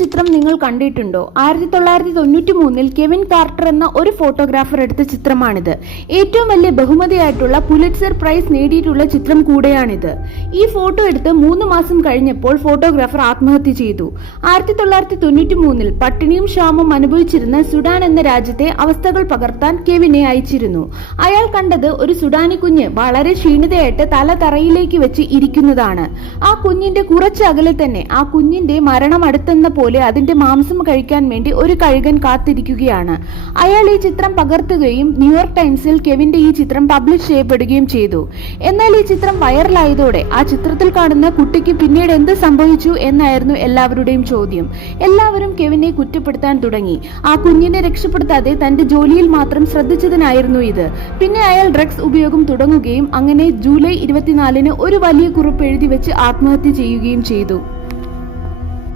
ചിത്രം നിങ്ങൾ കണ്ടിട്ടുണ്ടോ? 1993 കെവിൻ കാർട്ടർ എന്ന ഒരു ഫോട്ടോഗ്രാഫർ എടുത്ത ചിത്രമാണിത്. ഏറ്റവും വലിയ ബഹുമതിയായിട്ടുള്ള പുലിറ്റ്സർ പ്രൈസ് നേടിയിട്ടുള്ള ചിത്രം കൂടെയാണിത്. ഈ ഫോട്ടോ എടുത്ത് 3 മാസം കഴിഞ്ഞപ്പോൾ ഫോട്ടോഗ്രാഫർ ആത്മഹത്യ ചെയ്തു. 1993 പട്ടിണിയും ക്ഷാമവും അനുഭവിച്ചിരുന്ന സുഡാൻ എന്ന രാജ്യത്തെ അവസ്ഥകൾ പകർത്താൻ കെവിനെ അയച്ചിരുന്നു. അയാൾ കണ്ടത് ഒരു സുഡാനി കുഞ്ഞ് വളരെ ക്ഷീണിതയായിട്ട് തല തറയിലേക്ക് വെച്ച് ഇരിക്കുന്നതാണ്. ആ കുഞ്ഞിന്റെ കുറച്ച് അകലെ തന്നെ ആ കുഞ്ഞിന്റെ മരണം അടുത്തെന്ന പോലെ അതിന്റെ മാംസം കഴിക്കാൻ വേണ്ടി ഒരു കഴുകൻ കാത്തിരിക്കുകയാണ്. അയാൾ ഈ ചിത്രം പകർത്തുകയും ന്യൂയോർക്ക് ടൈംസിൽ കെവിന്റെ ഈ ചിത്രം പബ്ലിഷ് ചെയ്യപ്പെടുകയും ചെയ്തു. എന്നാൽ ഈ ചിത്രം വൈറലായതോടെ ആ ചിത്രത്തിൽ കാണുന്ന കുട്ടിക്ക് പിന്നീട് എന്ത് സംഭവിച്ചു എന്നായിരുന്നു എല്ലാവരുടെയും ചോദ്യം. എല്ലാവരും കെവിനെ കുറ്റപ്പെടുത്താൻ തുടങ്ങി. ആ കുഞ്ഞിനെ രക്ഷപ്പെടുത്താതെ തന്റെ ജോലിയിൽ മാത്രം ശ്രദ്ധിച്ചതിനായിരുന്നു ഇത്. പിന്നെ അയാൾ ഡ്രഗ്സ് ഉപയോഗം തുടങ്ങുകയും അങ്ങനെ ജൂലൈ 24 ഒരു വലിയ കുറിപ്പ് എഴുതി വെച്ച് ആത്മഹത്യ ചെയ്യുകയും ചെയ്തു.